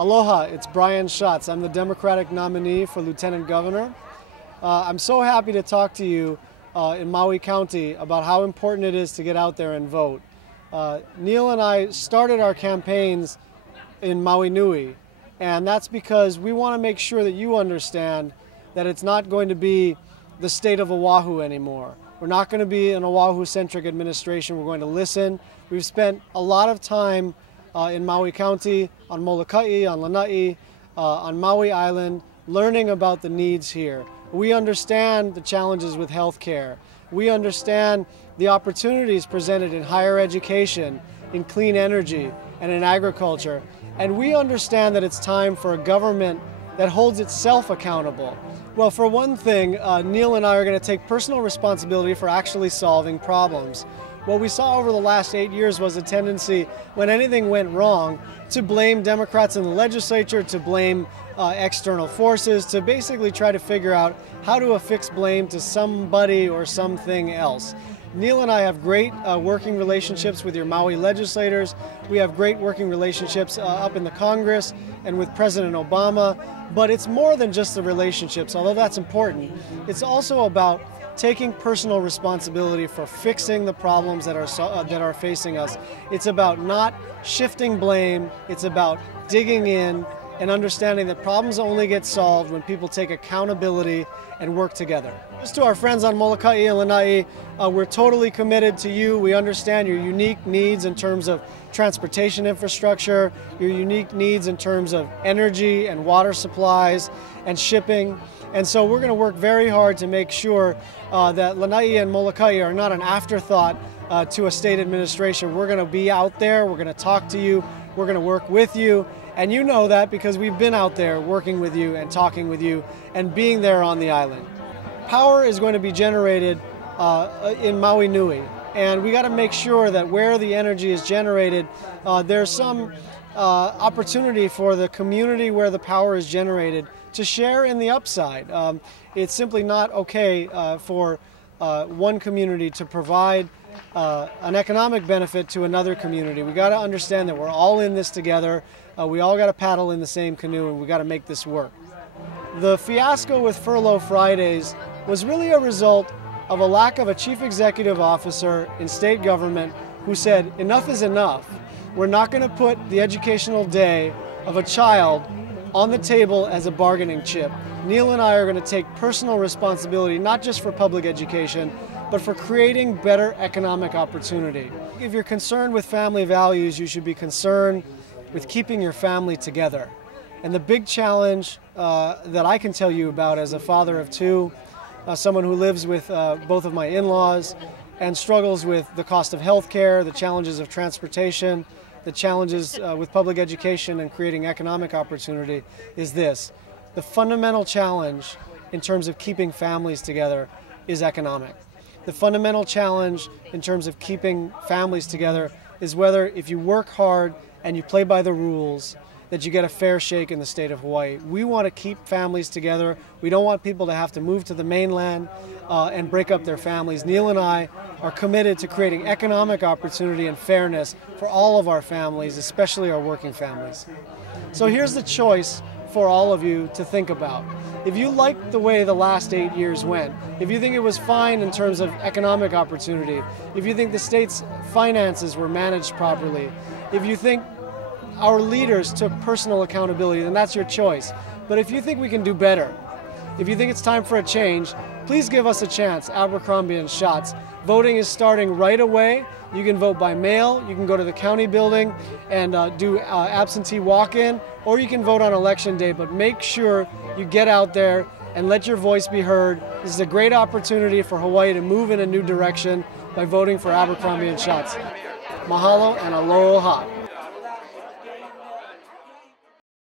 Aloha, it's Brian Schatz. I'm the Democratic nominee for Lieutenant Governor. I'm so happy to talk to you in Maui County about how important it is to get out there and vote. Neil and I started our campaigns in Maui Nui, and that's because we want to make sure that you understand that it's not going to be the state of Oahu anymore. We're not going to be an Oahu-centric administration. We're going to listen. We've spent a lot of time in Maui County, on Molokai, on Lanai, on Maui Island, learning about the needs here. We understand the challenges with health care. We understand the opportunities presented in higher education, in clean energy, and in agriculture. And we understand that it's time for a government that holds itself accountable. Well, for one thing, Neil and I are going to take personal responsibility for actually solving problems. What we saw over the last 8 years was a tendency, when anything went wrong, to blame Democrats in the legislature, to blame external forces, to basically try to figure out how to affix blame to somebody or something else. Neil and I have great working relationships with your Maui legislators. We have great working relationships up in the Congress and with President Obama. But it's more than just the relationships, although that's important. It's also about taking personal responsibility for fixing the problems that are facing us. It's about not shifting blame. It's about digging in and understanding that problems only get solved when people take accountability and work together. Just to our friends on Molokai and Lanai, we're totally committed to you. We understand your unique needs in terms of transportation infrastructure, your unique needs in terms of energy and water supplies and shipping. And so we're going to work very hard to make sure that Lanai and Molokai are not an afterthought to a state administration. We're going to be out there, we're going to talk to you, we're going to work with you. And you know that because we've been out there working with you and talking with you and being there on the island. Power is going to be generated in Maui Nui. And we got to make sure that where the energy is generated, there's some opportunity for the community where the power is generated to share in the upside. It's simply not okay for one community to provide an economic benefit to another community. We got to understand that we're all in this together. We all got to paddle in the same canoe, and we got to make this work. The fiasco with Furlough Fridays was really a result of a lack of a chief executive officer in state government who said, enough is enough. We're not going to put the educational day of a child on the table as a bargaining chip. Neil and I are going to take personal responsibility, not just for public education, but for creating better economic opportunity. If you're concerned with family values, you should be concerned with keeping your family together. And the big challenge that I can tell you about as a father of two, someone who lives with both of my in-laws and struggles with the cost of health care, the challenges of transportation, the challenges with public education and creating economic opportunity is this. The fundamental challenge in terms of keeping families together is economic. The fundamental challenge in terms of keeping families together is whether if you work hard and you play by the rules, that you get a fair shake in the state of Hawaii. We want to keep families together. We don't want people to have to move to the mainland and break up their families. Neil and I are committed to creating economic opportunity and fairness for all of our families, especially our working families. So here's the choice for all of you to think about. If you like the way the last 8 years went, if you think it was fine in terms of economic opportunity, if you think the state's finances were managed properly, if you think our leaders took personal accountability, then that's your choice. But if you think we can do better, if you think it's time for a change, please give us a chance, Abercrombie & Schatz. Voting is starting right away. You can vote by mail, you can go to the county building and do absentee walk-in, or you can vote on election day, but make sure you get out there and let your voice be heard. This is a great opportunity for Hawaii to move in a new direction by voting for Abercrombie & Schatz. Mahalo and aloha.